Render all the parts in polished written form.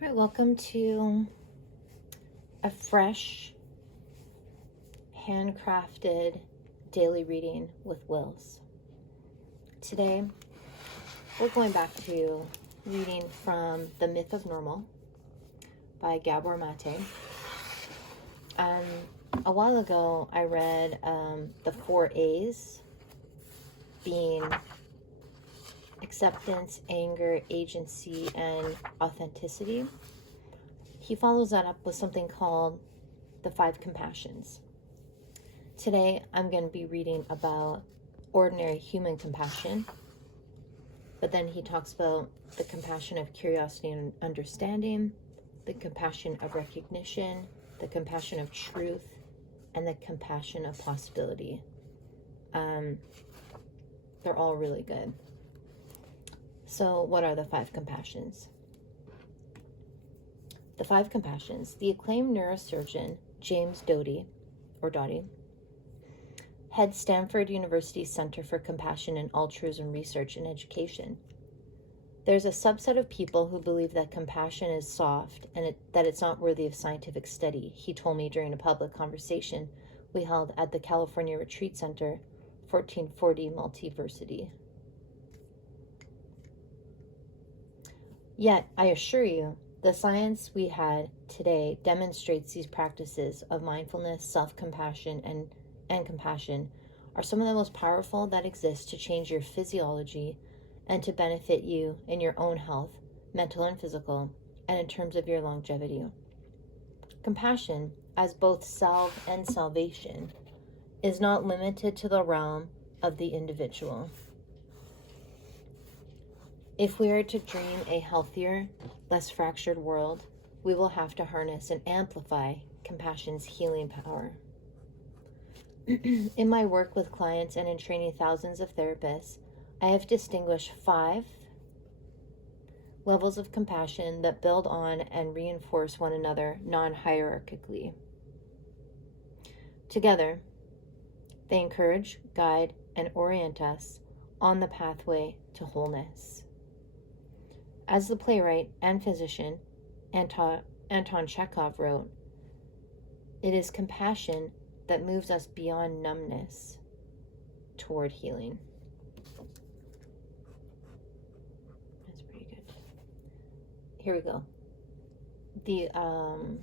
All right, welcome to a fresh, handcrafted daily reading with Wills. Today, we're going back to reading from The Myth of Normal by Gabor Maté. A while ago, I read the 4 A's, being acceptance, anger, agency, and authenticity. He follows that up with something called the 5 compassions. Today, I'm going to be reading about ordinary human compassion, but then he talks about the compassion of curiosity and understanding, the compassion of recognition, the compassion of truth, and the compassion of possibility. They're all really good. So what are the 5 compassions? The 5 compassions. The acclaimed neurosurgeon James Doty, heads Stanford University Center for Compassion and Altruism Research and Education. There's a subset of people who believe that compassion is soft and that it's not worthy of scientific study, he told me during a public conversation we held at the California Retreat Center, 1440 Multiversity. Yet, I assure you, the science we had today demonstrates these practices of mindfulness, self-compassion, and compassion are some of the most powerful that exist to change your physiology and to benefit you in your own health, mental and physical, and in terms of your longevity. Compassion, as both salve and salvation, is not limited to the realm of the individual. If we are to dream a healthier, less fractured world, we will have to harness and amplify compassion's healing power. In my work with clients and in training thousands of therapists, I have distinguished 5 levels of compassion that build on and reinforce one another non-hierarchically. Together, they encourage, guide, and orient us on the pathway to wholeness. As the playwright and physician Anton Chekhov wrote, it is compassion that moves us beyond numbness toward healing. That's pretty good. Here we go. The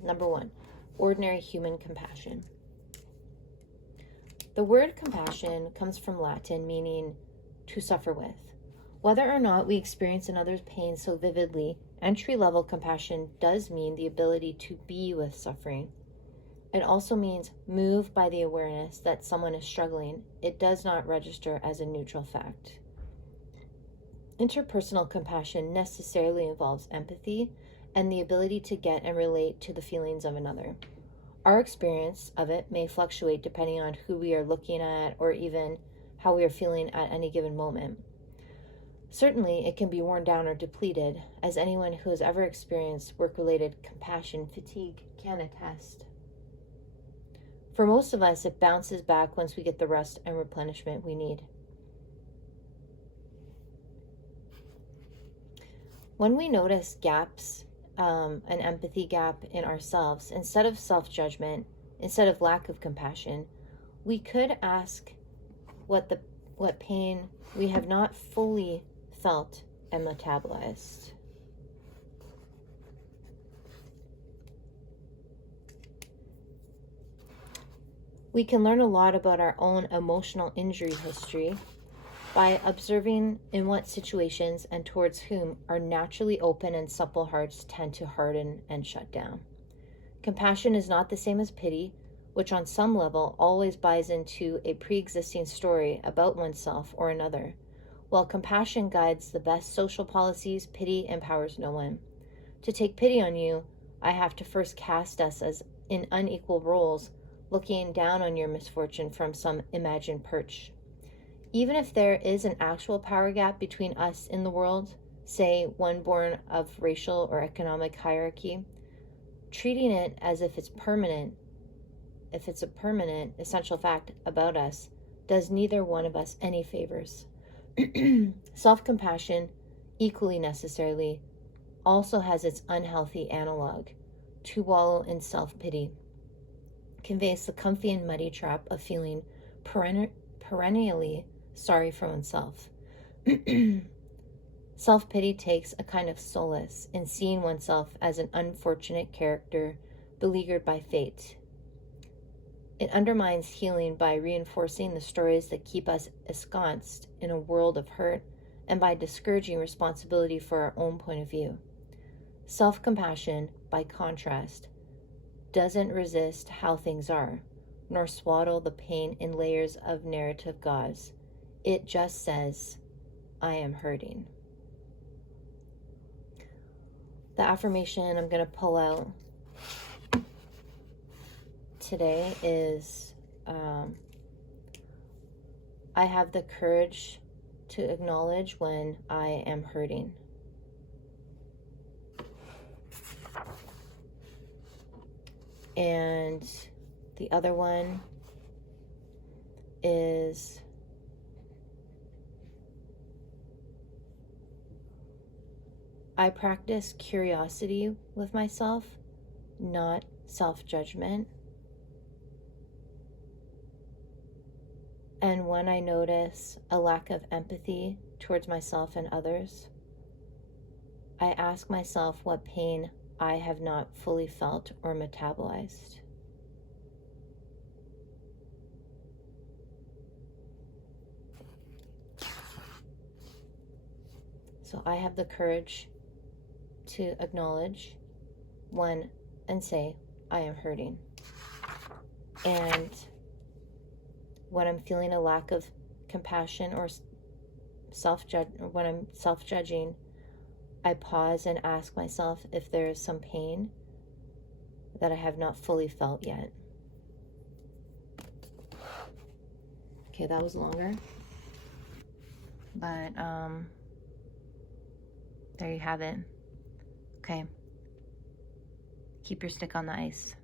number 1, ordinary human compassion. The word compassion comes from Latin meaning to suffer with. Whether or not we experience another's pain so vividly, entry-level compassion does mean the ability to be with suffering. It also means moved by the awareness that someone is struggling. It does not register as a neutral fact. Interpersonal compassion necessarily involves empathy and the ability to get and relate to the feelings of another. Our experience of it may fluctuate depending on who we are looking at or even how we are feeling at any given moment. Certainly, it can be worn down or depleted, as anyone who has ever experienced work-related compassion fatigue can attest. For most of us, it bounces back once we get the rest and replenishment we need. When we notice gaps, an empathy gap in ourselves, instead of self-judgment, instead of lack of compassion, we could ask what pain we have not fully felt and metabolized. We can learn a lot about our own emotional injury history by observing in what situations and towards whom our naturally open and supple hearts tend to harden and shut down. Compassion is not the same as pity, which on some level always buys into a pre-existing story about oneself or another. While compassion guides the best social policies, pity empowers no one. To take pity on you, I have to first cast us as in unequal roles, looking down on your misfortune from some imagined perch. Even if there is an actual power gap between us in the world, say one born of racial or economic hierarchy, treating it as if it's a permanent essential fact about us, does neither one of us any favors. Self-compassion, equally necessarily, also has its unhealthy analog. To wallow in self-pity conveys the comfy and muddy trap of feeling perennially sorry for oneself. Self-pity takes a kind of solace in seeing oneself as an unfortunate character beleaguered by fate. It undermines healing by reinforcing the stories that keep us ensconced in a world of hurt and by discouraging responsibility for our own point of view. Self-compassion, by contrast, doesn't resist how things are, nor swaddle the pain in layers of narrative gauze. It just says, I am hurting. The affirmation I'm going to pull out today is, I have the courage to acknowledge when I am hurting. And the other one is, I practice curiosity with myself, not self-judgment. And when I notice a lack of empathy towards myself and others, I ask myself what pain I have not fully felt or metabolized. So I have the courage to acknowledge when and say, I am hurting. And when I'm feeling a lack of compassion or when I'm self-judging, I pause and ask myself if there is some pain that I have not fully felt yet. Okay, that was longer. But there you have it. Okay. Keep your stick on the ice.